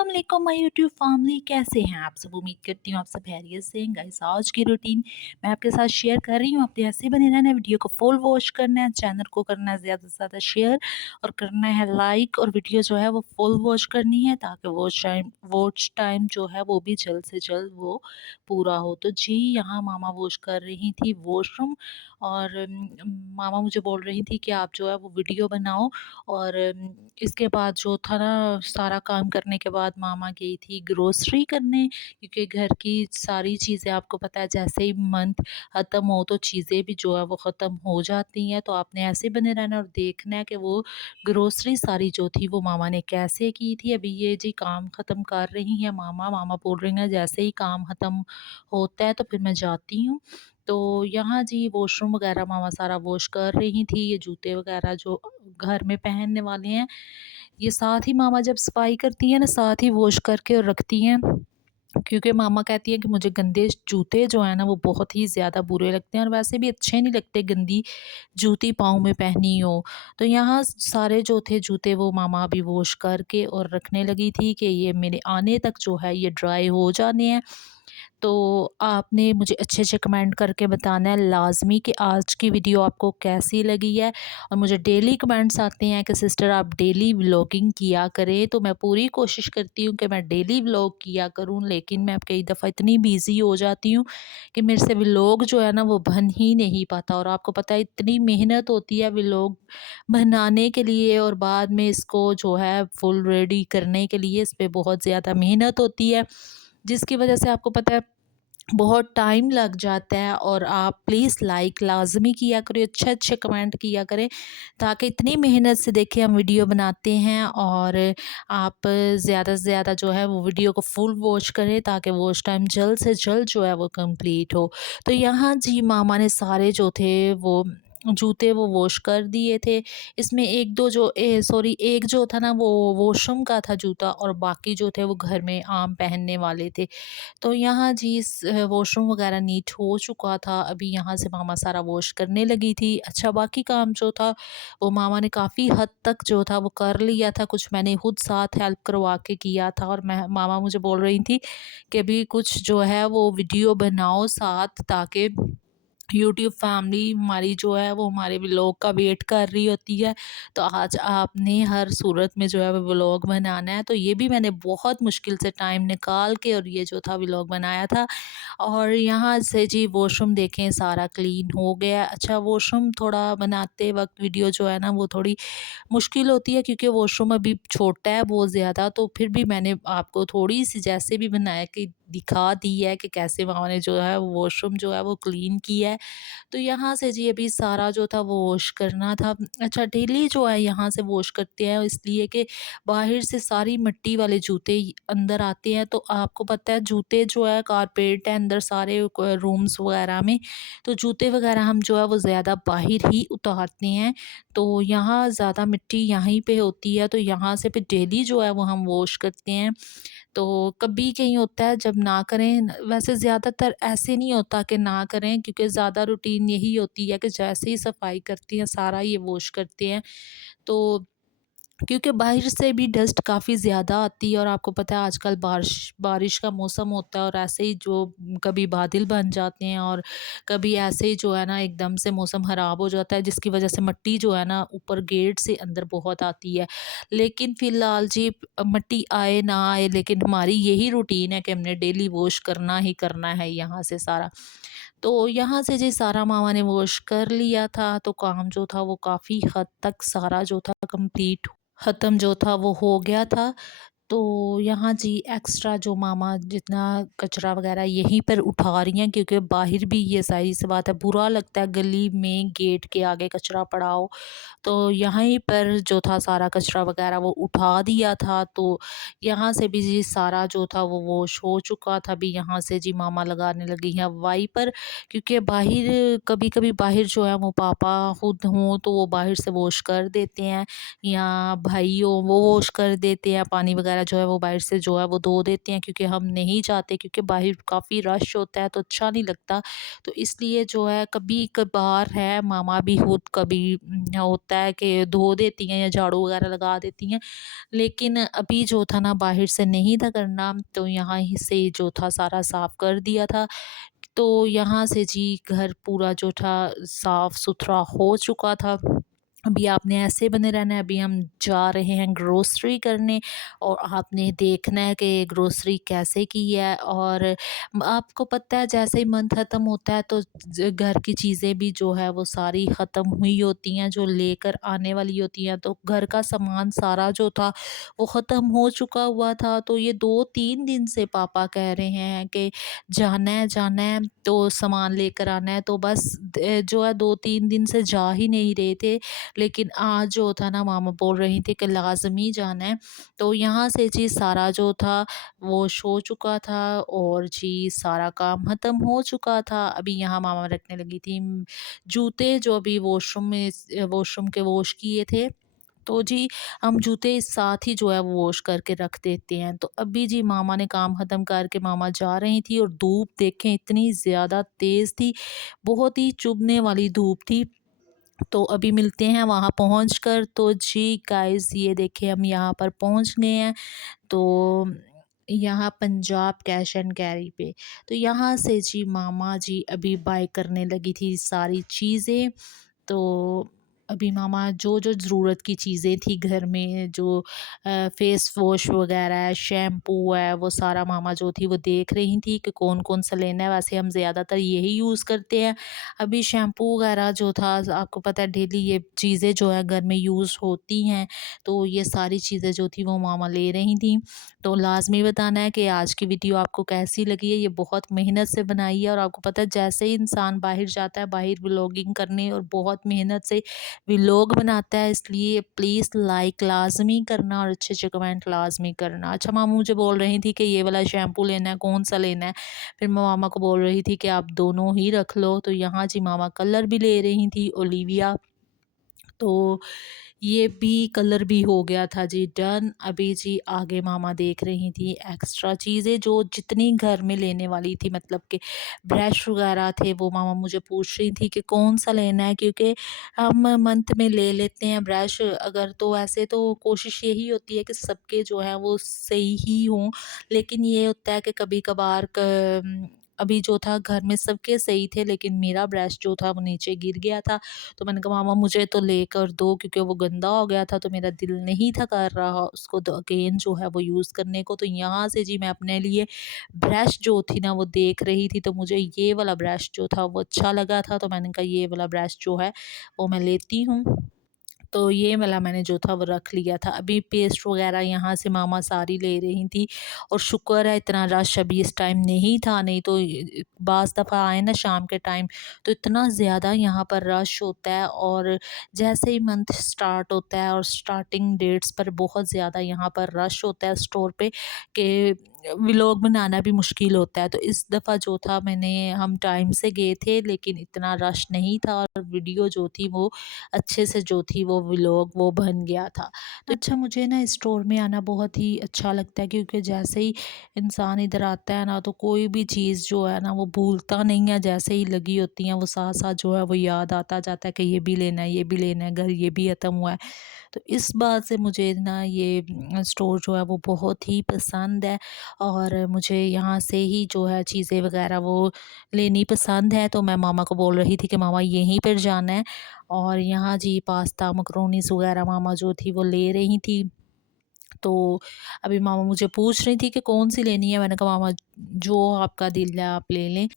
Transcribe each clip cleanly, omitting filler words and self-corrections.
अस्सलाम वालेकुम my YouTube family, कैसे हैं आप सब। उम्मीद करती हूँ आप सब खैरियत से हैं। गाइस, आज की रूटीन मैं आपके साथ शेयर कर रही हूँ। अपने ऐसे बने रहना है, वीडियो को फुल वॉच करना है, चैनल को करना है ज़्यादा से ज़्यादा शेयर और करना है लाइक, और वीडियो जो है वो फुल वॉच करनी है ताकि वॉच टाइम जो है वो भी जल्द से जल्द वो पूरा हो। तो जी, यहाँ मामा वॉश कर रही थी वॉशरूम, और मामा मुझे बोल रही थी कि आप जो है वो वीडियो बनाओ। और इसके बाद जो था ना, सारा काम करने के बाद मामा गई थी ग्रोसरी करने, क्योंकि घर की सारी चीज़ें आपको पता है जैसे ही मंथ ख़त्म हो तो चीज़ें भी जो है वो ख़त्म हो जाती हैं। तो आपने ऐसे बने रहना और देखना है कि वो ग्रोसरी सारी जो थी वो मामा ने कैसे की थी। अभी ये जी काम ख़त्म कर रही हैं मामा। मामा बोल रही हैं जैसे ही काम ख़त्म होता है तो फिर मैं जाती हूँ। तो यहाँ जी वॉशरूम वगैरह मामा सारा वॉश कर रही थी। ये जूते वगैरह जो घर में पहनने वाले हैं, ये साथ ही मामा जब सफाई करती हैं ना, साथ ही वॉश करके और रखती हैं। क्योंकि मामा कहती है कि मुझे गंदे जूते जो है ना वो बहुत ही ज़्यादा बुरे लगते हैं, और वैसे भी अच्छे नहीं लगते गंदी जूती पाँव में पहनी हो। तो यहाँ सारे जो थे जूते वो मामा अभी वॉश करके और रखने लगी थी कि ये मेरे आने तक जो है ये ड्राई हो जाने हैं। तो आपने मुझे अच्छे-अच्छे कमेंट करके बताना है लाज़मी कि आज की वीडियो आपको कैसी लगी है। और मुझे डेली कमेंट्स आते हैं कि सिस्टर आप डेली व्लॉगिंग किया करें, तो मैं पूरी कोशिश करती हूँ कि मैं डेली व्लॉग किया करूँ, लेकिन मैं कई दफ़ा इतनी बिज़ी हो जाती हूँ कि मेरे से व्लॉग जो है ना वो बन ही नहीं पाता। और आपको पता है इतनी मेहनत होती है व्लॉग बनाने के लिए, और बाद में इसको जो है फुल रेडी करने के लिए इस पे बहुत ज़्यादा मेहनत होती है, जिसकी वजह से आपको पता है बहुत टाइम लग जाता है। और आप प्लीज़ लाइक लाज़मी किया करें, अच्छे-अच्छे कमेंट किया करें, ताकि इतनी मेहनत से देखिए हम वीडियो बनाते हैं, और आप ज़्यादा से ज़्यादा जो है वो वीडियो को फुल वॉच करें ताकि वॉच टाइम जल्द से जल्द जो है वो कंप्लीट हो। तो यहाँ जी मामा ने सारे जो थे वो जूते वो वॉश कर दिए थे। इसमें 1-2 जो सॉरी, एक जो था ना वो वॉशरूम का था जूता, और बाकी जो थे वो घर में आम पहनने वाले थे। तो यहाँ जी वॉशरूम वगैरह नीट हो चुका था। अभी यहाँ से मामा सारा वॉश करने लगी थी। अच्छा, बाकी काम जो था वो मामा ने काफ़ी हद तक जो था वो कर लिया था। कुछ मैंने खुद साथ हेल्प करवा के किया था, और मैं मामा मुझे बोल रही थी कि अभी कुछ जो है वो वीडियो बनाओ साथ, ताकि यूट्यूब फैमिली हमारी जो है वो हमारे व्लॉग का वेट कर रही होती है। तो आज आपने हर सूरत में जो है वो व्लॉग बनाना है। तो ये भी मैंने बहुत मुश्किल से टाइम निकाल के और ये जो था व्लॉग बनाया था। और यहाँ से जी वॉशरूम देखें सारा क्लीन हो गया। अच्छा, वॉशरूम थोड़ा बनाते वक्त वीडियो जो है ना वो थोड़ी मुश्किल होती है, क्योंकि वॉशरूम अभी छोटा है बहुत ज़्यादा। तो फिर भी मैंने आपको थोड़ी सी जैसे भी बनाया कि दिखा दी है कि कैसे मामा ने जो है वॉशरूम जो है वो क्लीन किया है। तो यहाँ से जी अभी सारा जो था वो वॉश करना था। अच्छा, डेली जो है यहाँ से वॉश करते हैं, इसलिए कि बाहर से सारी मिट्टी वाले जूते अंदर आते हैं। तो आपको पता है जूते जो है कारपेट है अंदर सारे रूम्स वगैरह में, तो जूते वगैरह हम जो है वो ज़्यादा बाहर ही उतारते हैं। तो यहाँ ज़्यादा मिट्टी यहीं पे होती है, तो यहाँ से फिर डेली जो है वो हम वॉश करते हैं। तो कभी कहीं होता है जब ना करें, वैसे ज़्यादातर ऐसे नहीं होता कि ना करें, क्योंकि ज़्यादा रूटीन यही होती है कि जैसे ही सफाई करती हैं सारा ये वॉश करते हैं। तो क्योंकि बाहर से भी डस्ट काफ़ी ज़्यादा आती है, और आपको पता है आजकल बारिश बारिश का मौसम होता है, और ऐसे ही जो कभी बादल बन जाते हैं, और कभी ऐसे ही जो है ना एकदम से मौसम ख़राब हो जाता है, जिसकी वजह से मिट्टी जो है ना ऊपर गेट से अंदर बहुत आती है। लेकिन फ़िलहाल जी मिट्टी आए ना आए, लेकिन हमारी यही रूटीन है कि हमने डेली वॉश करना ही करना है यहाँ से सारा। तो यहाँ से जी सारा मामा ने वॉश कर लिया था, तो काम जो था वो काफ़ी हद तक सारा जो था कंप्लीट ख़त्म जो था वो हो गया था। तो यहाँ जी एक्स्ट्रा जो मामा जितना कचरा वगैरह यहीं पर उठा रही हैं, क्योंकि बाहर भी ये सारी सी बात है, बुरा लगता है गली में गेट के आगे कचरा पड़ा हो। तो यहीं पर जो था सारा कचरा वगैरह वो उठा दिया था। तो यहाँ से भी जी सारा जो था वो वॉश हो चुका था। अभी यहाँ से जी मामा लगाने लगी हैं वाइपर, क्योंकि बाहर कभी कभी बाहर जो है वो पापा खुद हों तो वो बाहर से वॉश कर देते हैं, या भाई हो वो वॉश कर देते हैं, पानी वगैरह वगैरह जो है वो बाहर से जो है वो धो देते हैं, क्योंकि हम नहीं चाहते, क्योंकि बाहर काफ़ी रश होता है तो अच्छा नहीं लगता। तो इसलिए जो है कभी कभार है मामा भी खुद कभी होता है कि धो देती हैं या झाड़ू वगैरह लगा देती हैं। लेकिन अभी जो था ना बाहर से नहीं था करना, तो यहाँ ही से जो था सारा साफ़ कर दिया था। तो यहाँ से जी घर पूरा जो था साफ़ सुथरा हो चुका था। अभी आपने ऐसे बने रहना है। अभी हम जा रहे हैं ग्रोसरी करने, और आपने देखना है कि ग्रोसरी कैसे की है। और आपको पता है जैसे ही मंथ ख़त्म होता है तो घर की चीज़ें भी जो है वो सारी ख़त्म हुई होती हैं, जो लेकर आने वाली होती हैं। तो घर का सामान सारा जो था वो ख़त्म हो चुका हुआ था। तो ये 2-3 दिन से पापा कह रहे हैं कि जाना है तो सामान लेकर आना है। तो बस जो है 2-3 दिन से जा ही नहीं रहे थे। लेकिन आज जो था ना मामा बोल रही थी कि लाज़मी जाना है। तो यहाँ से जी सारा जो था वो हो चुका था, और जी सारा काम ख़त्म हो चुका था। अभी यहाँ मामा रखने लगी थी जूते, जो अभी वॉशरूम के वॉश किए थे। तो जी हम जूते इस साथ ही जो है वो वॉश करके रख देते हैं। तो अभी जी मामा ने काम ख़त्म करके मामा जा रही थी, और धूप देखें इतनी ज़्यादा तेज़ थी, बहुत ही चुभने वाली धूप थी। तो अभी मिलते हैं वहाँ पहुँचकर। तो जी गाइस ये देखिए हम यहाँ पर पहुँच गए हैं। तो यहाँ पंजाब कैश एंड कैरी पे। तो यहाँ से जी मामा जी अभी बाय करने लगी थी सारी चीज़ें। तो अभी मामा जो ज़रूरत की चीज़ें थी घर में, जो फेस वॉश वगैरह है, शैम्पू है, वो सारा मामा जो थी वो देख रही थी कि कौन-कौन सा लेना है। वैसे हम ज़्यादातर यही यूज़ करते हैं। अभी शैम्पू वगैरह जो था, आपको पता है डेली ये चीज़ें जो है घर में यूज़ होती हैं। तो ये सारी चीज़ें जो थी वो मामा ले रही थी। तो लाज़मी बताना है कि आज की वीडियो आपको कैसी लगी है। ये बहुत मेहनत से बनाई है, और आपको पता है जैसे ही इंसान बाहर जाता है बाहर व्लॉगिंग करने, और बहुत मेहनत से व्लॉग बनाता है, इसलिए प्लीज़ लाइक लाज़मी करना और अच्छे-अच्छे कमेंट लाज़मी करना। अच्छा मामा मुझे बोल रही थी कि ये वाला शैम्पू लेना है, कौन-सा लेना है? फिर मैं मामा को बोल रही थी कि आप दोनों ही रख लो। तो यहाँ जी मामा कलर भी ले रही थी ओलिविया। तो ये भी कलर भी हो गया था जी डन। अभी जी आगे मामा देख रही थी एक्स्ट्रा चीज़ें जो जितनी घर में लेने वाली थी, मतलब कि ब्रश वगैरह थे, वो मामा मुझे पूछ रही थी कि कौन सा लेना है, क्योंकि हम मंथ में ले लेते हैं ब्रश। अगर तो ऐसे तो कोशिश यही होती है कि सबके जो है वो सही ही हों, लेकिन ये होता है कि कभी कभार अभी जो था घर में सबके सही थे, लेकिन मेरा ब्रश जो था वो नीचे गिर गया था। तो मैंने कहा मामा मुझे तो लेकर दो, क्योंकि वो गंदा हो गया था, तो मेरा दिल नहीं था कर रहा उसको अगेन जो है वो यूज़ करने को। तो यहाँ से जी मैं अपने लिए ब्रश जो थी ना वो देख रही थी, तो मुझे ये वाला ब्रश जो था वो अच्छा लगा था। तो मैंने कहा ये वाला ब्रश जो है वो मैं लेती हूँ। तो ये वाला मैंने जो था वो रख लिया था। अभी पेस्ट वग़ैरह यहाँ से मामा सारी ले रही थी, और शुक्र है इतना रश अभी इस टाइम नहीं था, नहीं तो बाज़ दफ़ा आए ना शाम के टाइम तो इतना ज़्यादा यहाँ पर रश होता है। और जैसे ही मंथ स्टार्ट होता है और स्टार्टिंग डेट्स पर बहुत ज़्यादा यहाँ पर रश होता है स्टोर पे, कि व्लॉग बनाना भी मुश्किल होता है। तो इस दफ़ा जो था हम टाइम से गए थे, लेकिन इतना रश नहीं था, और वीडियो जो थी वो अच्छे से जो थी वो व्लॉग वो बन गया था। तो अच्छा मुझे ना स्टोर में आना बहुत ही अच्छा लगता है, क्योंकि जैसे ही इंसान इधर आता है ना तो कोई भी चीज़ जो है ना वो भूलता नहीं है। जैसे ही लगी होती हैं वो साथ-साथ जो है वो याद आता जाता है कि ये भी लेना है, ये भी लेना है, घर ये भी ख़त्म हुआ है। तो इस बात से मुझे ना ये स्टोर जो है वो बहुत ही पसंद है, और मुझे यहाँ से ही जो है चीज़ें वग़ैरह वो लेनी पसंद है। तो मैं मामा को बोल रही थी कि मामा यहीं पर जाना है, और यहाँ जी पास्ता मैकरोनीज़ वग़ैरह मामा जो थी वो ले रही थी। तो अभी मामा मुझे पूछ रही थी कि कौन-सी लेनी है? मैंने कहा मामा जो आपका दिल है आप ले लें।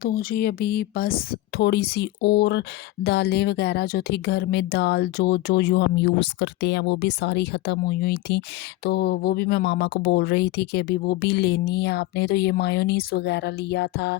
तो जी अभी बस थोड़ी-सी और दालें वग़ैरह जो थी घर में, दाल जो हम यूज़ करते हैं वो भी सारी ख़त्म हुई हुई थी। तो वो भी मैं मामा को बोल रही थी कि अभी वो भी लेनी है आपने। तो ये मायोनीज़ वग़ैरह लिया था,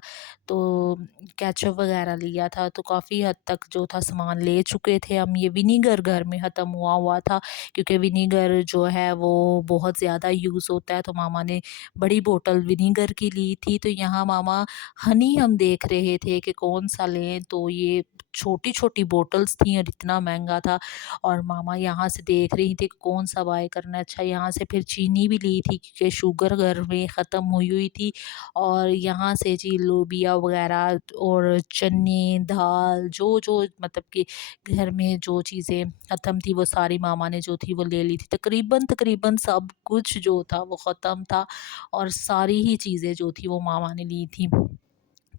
तो केचअप वग़ैरह लिया था, तो काफ़ी हद तक जो था सामान ले चुके थे हम। ये विनेगर घर में ख़त्म हुआ हुआ था, क्योंकि विनेगर जो है वो बहुत ज़्यादा यूज़ होता है, तो मामा ने बड़ी बोतल विनेगर की ली थी। तो यहाँ मामा हनी हम देख रहे थे कि कौन-सा लें, तो ये छोटी-छोटी बॉटल्स थी और इतना महँगा था। और मामा यहाँ से देख रही थी कि कौन-सा बाय करना है। अच्छा, यहाँ से फिर चीनी भी ली थी क्योंकि शुगर घर में ख़त्म हुई हुई थी। और यहाँ से जी लोबिया वग़ैरह और चने, दाल जो मतलब कि घर में जो चीज़ें ख़त्म थी वो सारी मामा ने जो थी वो ले ली थी। तकरीबन सब कुछ जो था वो ख़त्म था और सारी ही चीज़ें जो थी वो मामा ने ली थी।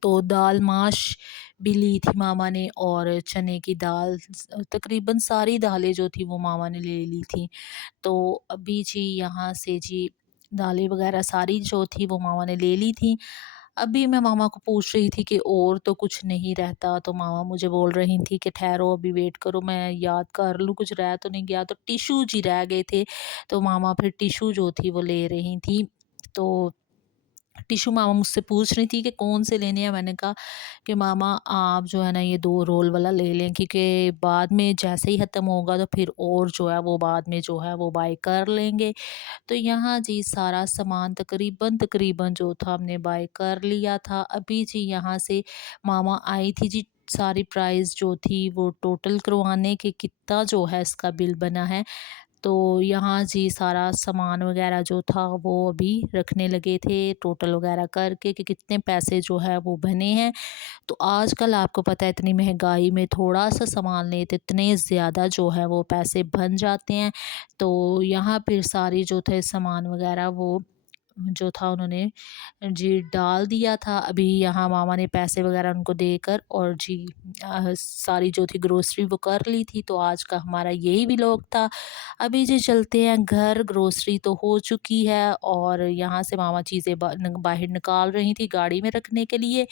तो दाल माश भी ली थी मामा ने और चने की दाल तकरीबन सारी दालें जो थी वो मामा ने ले ली थी। तो अभी जी यहाँ से जी दालें वग़ैरह सारी जो थी वो मामा ने ले ली थी। अभी मैं मामा को पूछ रही थी कि और तो कुछ नहीं रहता, तो मामा मुझे बोल रही थी कि ठहरो अभी वेट करो मैं याद कर लूँ कुछ रह तो नहीं गया। तो टिश्यू जी रह गए थे, तो मामा फिर टिश्यू जो थी वो ले रही थी। तो टिश्यू मामा मुझसे पूछ रही थी कि कौन से लेने हैं। मैंने कहा कि मामा आप जो है ना ये 2 रोल वाला ले लें, क्योंकि बाद में जैसे ही ख़त्म होगा तो फिर और जो है वो बाद में जो है वो बाय कर लेंगे। तो यहाँ जी सारा सामान तकरीबन जो था हमने बाय कर लिया था। अभी जी यहाँ से मामा आई थी जी, सारी प्राइस जो थी वो टोटल करवाने कि कितना जो है इसका बिल बना है। तो यहाँ जी सारा सामान वग़ैरह जो था वो अभी रखने लगे थे टोटल वग़ैरह करके कि कितने पैसे जो है वो बने हैं। तो आजकल आपको पता है इतनी महंगाई में थोड़ा-सा सामान लें तो इतने ज़्यादा जो है वो पैसे बन जाते हैं। तो यहाँ फिर सारी जो थे सामान वग़ैरह वो जो था उन्होंने जी डाल दिया था। अभी यहाँ मामा ने पैसे वग़ैरह उनको देकर और जी सारी जो थी ग्रोसरी वो कर ली थी। तो आज का हमारा यही व्लॉग था। अभी जी चलते हैं घर, ग्रोसरी तो हो चुकी है और यहाँ से मामा चीज़ें बाहर निकाल रही थी गाड़ी में रखने के लिए।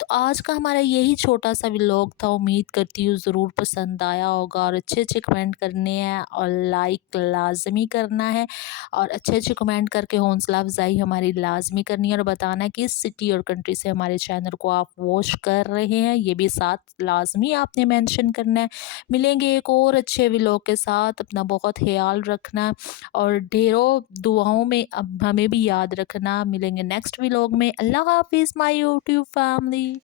तो आज का हमारा यही छोटा-सा व्लॉग था। उम्मीद करती हूँ ज़रूर पसंद आया होगा और अच्छे-अच्छे कमेंट करने हैं और लाइक लाज़मी करना है और अच्छे-अच्छे कमेंट करके हौसला अफ़ज़ाई हमारी लाज़मी करनी है और बताना है किस सिटी और कंट्री से हमारे चैनल को आप वॉच कर रहे हैं, ये भी साथ लाज़मी आपने मेंशन करना है। मिलेंगे एक और अच्छे व्लॉग के साथ, अपना बहुत ख़्याल रखना और ढेरों दुआओं में अब हमें भी याद रखना। मिलेंगे नेक्स्ट व्लॉग में। अल्लाह हाफ़िज़ माय यूट्यूब फैमिली।